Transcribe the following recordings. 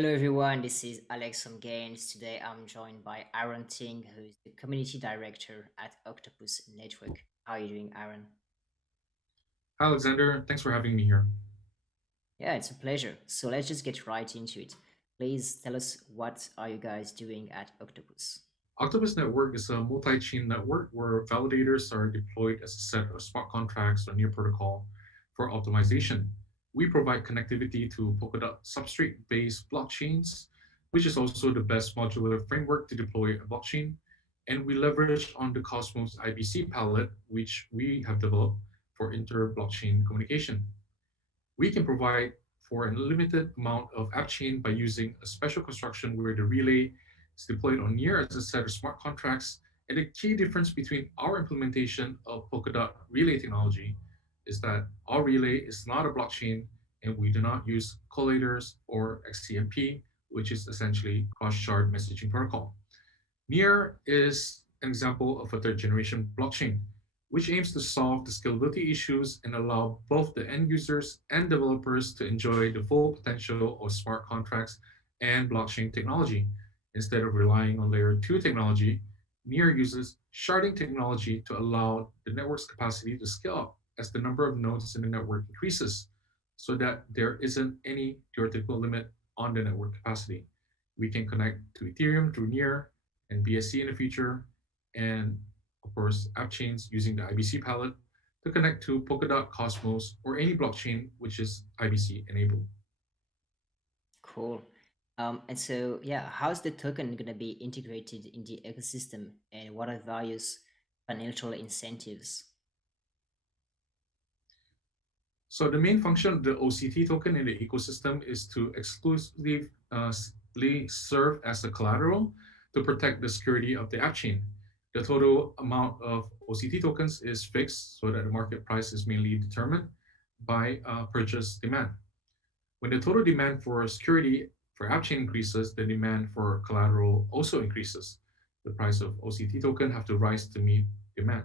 Hello everyone, this is Alexandre Gaines. Today I'm joined by Aaron Ting, who is the community director at Octopus Network. How are you doing, Aaron? Hi, Alexander. Thanks for having me here. Yeah, it's a pleasure. So let's just get right into it. Please tell us what are you guys doing at Octopus? Octopus Network is a multi-chain network where validators are deployed as a set of smart contracts or near protocol for optimization. We provide connectivity to Polkadot substrate-based blockchains, which is also the best modular framework to deploy a blockchain. And we leverage on the Cosmos IBC palette, which we have developed for inter-blockchain communication. We can provide for an unlimited amount of app chain by using a special construction where the relay is deployed on near as a set of smart contracts. And the key difference between our implementation of Polkadot relay technology is that our relay is not a blockchain and we do not use collators or XCMP, which is essentially cross-shard messaging protocol. Near is an example of a third generation blockchain, which aims to solve the scalability issues and allow both the end users and developers to enjoy the full potential of smart contracts and blockchain technology. Instead of relying on layer 2 technology, Near uses sharding technology to allow the network's capacity to scale up as the number of nodes in the network increases so that there isn't any theoretical limit on the network capacity. We can connect to Ethereum through Near and BSC in the future, and of course, Appchains using the IBC palette to connect to Polkadot, Cosmos, or any blockchain which is IBC enabled. Cool. Yeah, how's the token going to be integrated in the ecosystem and what are various financial incentives? So the main function of the OCT token in the ecosystem is to exclusively serve as a collateral to protect the security of the app chain. The total amount of OCT tokens is fixed so that the market price is mainly determined by purchase demand. When the total demand for security for app chain increases, the demand for collateral also increases. The price of OCT token have to rise to meet demand.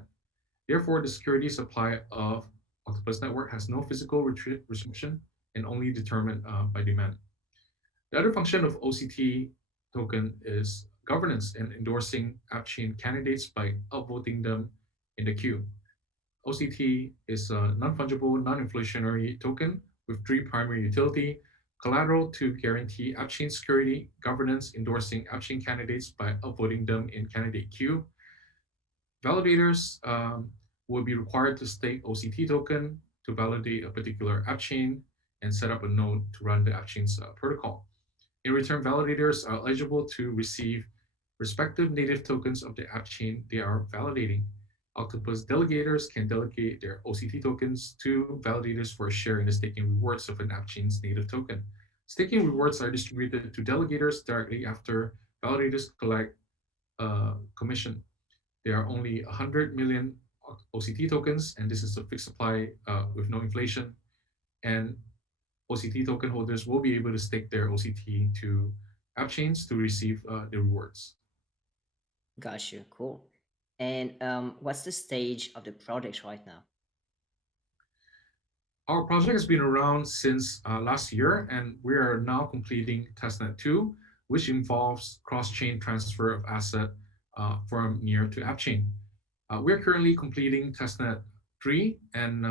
Therefore, the security supply of Octopus Network has no physical restriction and only determined by demand. The other function of OCT token is governance and endorsing app chain candidates by upvoting them in the queue. OCT is a non-fungible, non-inflationary token with three primary utility: collateral to guarantee app chain security, governance endorsing app chain candidates by upvoting them in candidate queue. Validators will be required to stake OCT token to validate a particular app chain and set up a node to run the app chain's protocol. In return, validators are eligible to receive respective native tokens of the app chain they are validating. Octopus delegators can delegate their OCT tokens to validators for a share in the staking rewards of an app chain's native token. Staking rewards are distributed to delegators directly after validators collect a commission. There are only 100 million OCT tokens, and this is a fixed supply with no inflation. And OCT token holders will be able to stake their OCT to app chains to receive the rewards. Got you. Cool. And what's the stage of the project right now? Our project has been around since last year, and we are now completing testnet 2, which involves cross-chain transfer of asset from Near to AppChain. We're currently completing testnet 3 and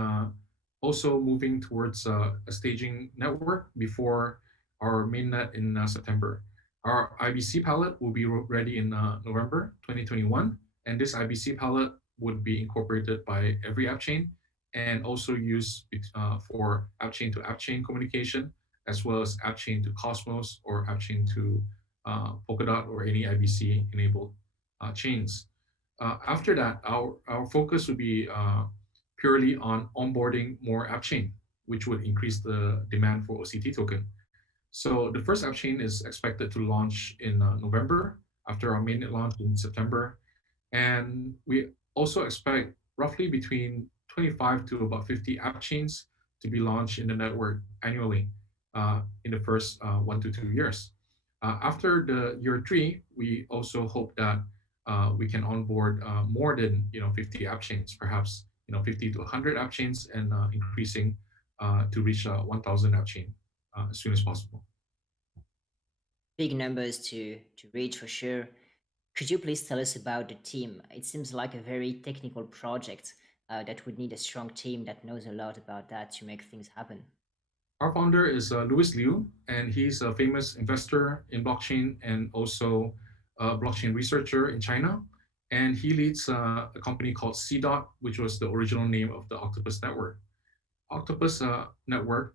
also moving towards a staging network before our mainnet in September. Our IBC palette will be ready in November 2021, and this IBC palette would be incorporated by every app chain and also used for app chain to app chain communication, as well as app chain to Cosmos or app chain to Polkadot or any IBC enabled chains. After that, our focus would be purely on onboarding more app chain, which would increase the demand for OCT token. So the first app chain is expected to launch in November after our mainnet launch in September. And we also expect roughly between 25 to about 50 app chains to be launched in the network annually in the first 1 to 2 years. After the year 3, we also hope that we can onboard more than 50 app chains, perhaps 50 to 100 app chains, and increasing to reach 1,000 app chain as soon as possible. Big numbers to reach for sure. Could you please tell us about the team? It seems like a very technical project that would need a strong team that knows a lot about that to make things happen. Our founder is Louis Liu, and he's a famous investor in blockchain and also a blockchain researcher in China. And he leads a company called CDOT, which was the original name of the Octopus Network. Octopus Network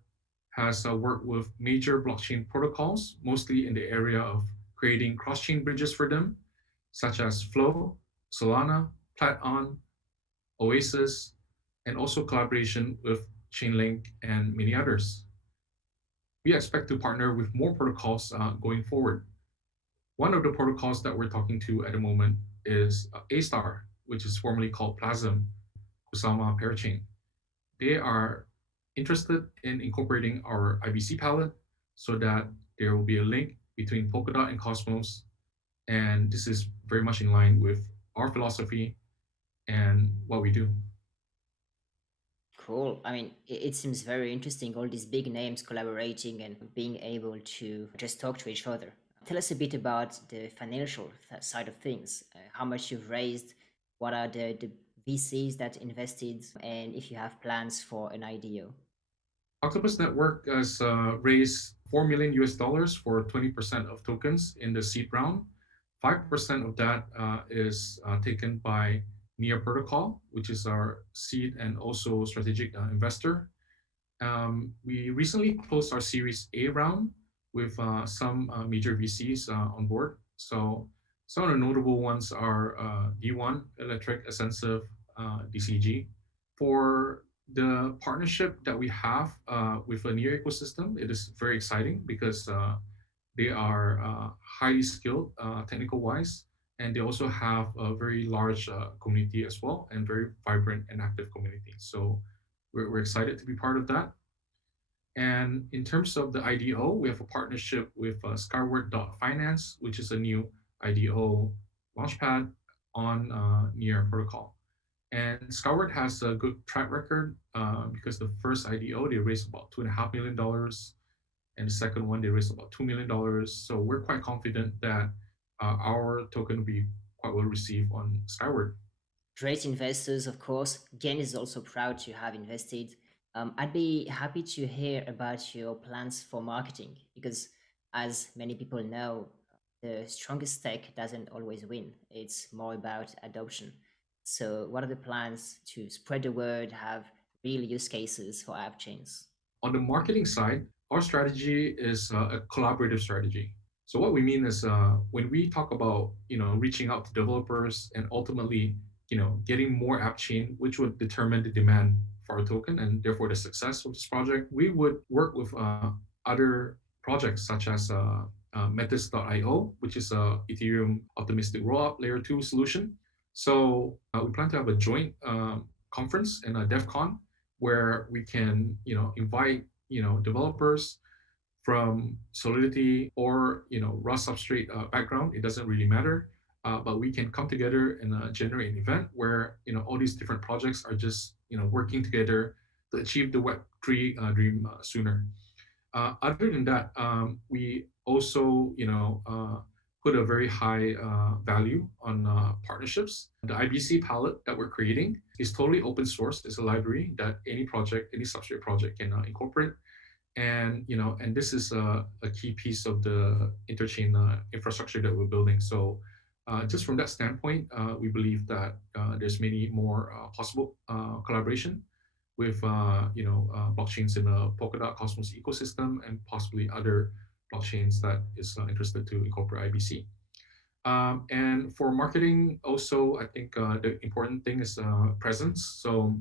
has worked with major blockchain protocols, mostly in the area of creating cross-chain bridges for them, such as Flow, Solana, Platon, Oasis, and also collaboration with Chainlink and many others. We expect to partner with more protocols going forward. One of the protocols that we're talking to at the moment is Astar, which is formerly called Plasm Kusama Parachain. They are interested in incorporating our IBC palette so that there will be a link between Polkadot and Cosmos. And this is very much in line with our philosophy and what we do. Cool. I mean, it seems very interesting, all these big names collaborating and being able to just talk to each other. Tell us a bit about the financial side of things, how much you've raised, what are the VCs that invested, and if you have plans for an IDO. Octopus Network has raised 4 million US dollars for 20% of tokens in the seed round. 5% of that is taken by Near Protocol, which is our seed and also strategic investor. We recently closed our Series A round with some major VCs on board. So some of the notable ones are D1, Electric, Ascensive, DCG. For the partnership that we have with a near ecosystem, it is very exciting because they are highly skilled technical wise, and they also have a very large community as well, and very vibrant and active community. So we're excited to be part of that. And in terms of the IDO, we have a partnership with Skyward Finance, which is a new IDO launchpad on Near Protocol. And Skyward has a good track record because the first IDO, they raised about $2.5 million. And the second one, they raised about $2 million. So we're quite confident that our token will be quite well received on Skyward. Great investors, of course. Gen is also proud to have invested. I'd be happy to hear about your plans for marketing because, as many people know, the strongest tech doesn't always win. It's more about adoption. So, what are the plans to spread the word, have real use cases for app chains? On the marketing side, our strategy is a collaborative strategy. So what we mean is when we talk about reaching out to developers and ultimately getting more app chain, which would determine the demand for our token and therefore the success of this project, we would work with other projects such as Metis.io, which is a Ethereum optimistic rollup layer 2 solution. So we plan to have a joint conference and a DevCon where we can invite developers from Solidity or Rust substrate background. It doesn't really matter, but we can come together and generate an event where all these different projects are just working together to achieve the Web3 dream sooner. Other than that, we also put a very high value on partnerships. The IBC palette that we're creating is totally open source. It's a library that any project, any substrate project can incorporate. And this is a key piece of the interchain infrastructure that we're building. So just from that standpoint, we believe that there's many more possible collaboration with blockchains in the Polkadot Cosmos ecosystem and possibly other blockchains that is interested to incorporate IBC. And for marketing, also, I think the important thing is presence. So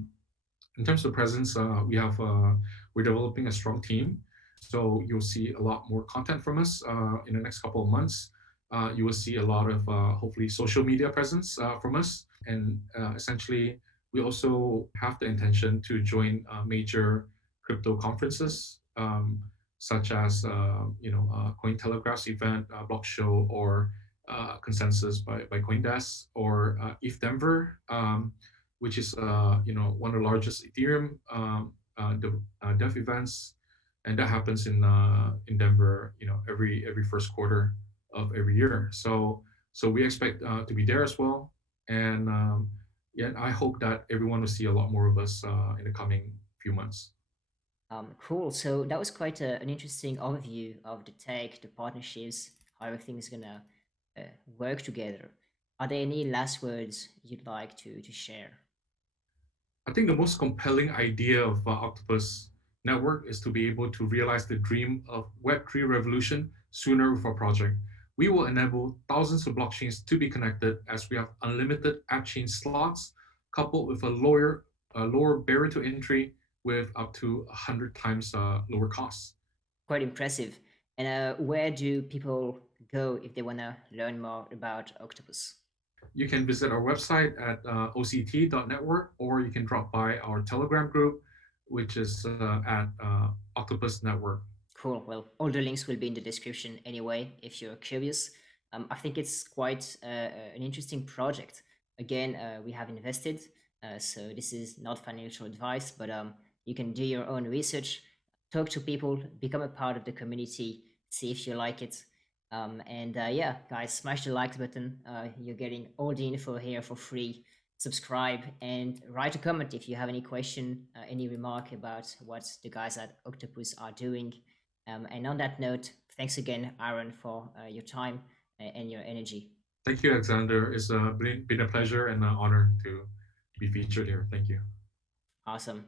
in terms of presence, we're developing a strong team. So you'll see a lot more content from us in the next couple of months. You will see a lot of hopefully social media presence from us, and essentially we also have the intention to join major crypto conferences, such as Cointelegraph's event, Block Show, or Consensus by CoinDesk, or ETH Denver, which is one of the largest Ethereum dev events. and that happens in Denver, every first quarter of every year. So we expect to be there as well, and yeah, I hope that everyone will see a lot more of us in the coming few months. Cool. So that was quite an interesting overview of the tech, the partnerships, how everything is gonna uh, work together. Are there any last words you'd like to share? I think the most compelling idea of Octopus Network is to be able to realize the dream of Web3 revolution sooner with our project. We will enable thousands of blockchains to be connected as we have unlimited Appchain slots, coupled with a lower barrier to entry with up to 100 times lower costs. Quite impressive. And where do people go if they wanna learn more about Octopus? You can visit our website at oct.network, or you can drop by our Telegram group, which is at Octopus Network. Cool. Well, all the links will be in the description anyway, if you're curious. I think it's quite an interesting project. Again, we have invested, so this is not financial advice, but you can do your own research, talk to people, become a part of the community, see if you like it. And yeah, guys, smash the like button. You're getting all the info here for free. Subscribe and write a comment if you have any question, any remark about what the guys at Octopus are doing. And on that note, thanks again, Aaron, for your time and your energy. Thank you, Alexander. It's been a pleasure and an honor to be featured here. Thank you. Awesome.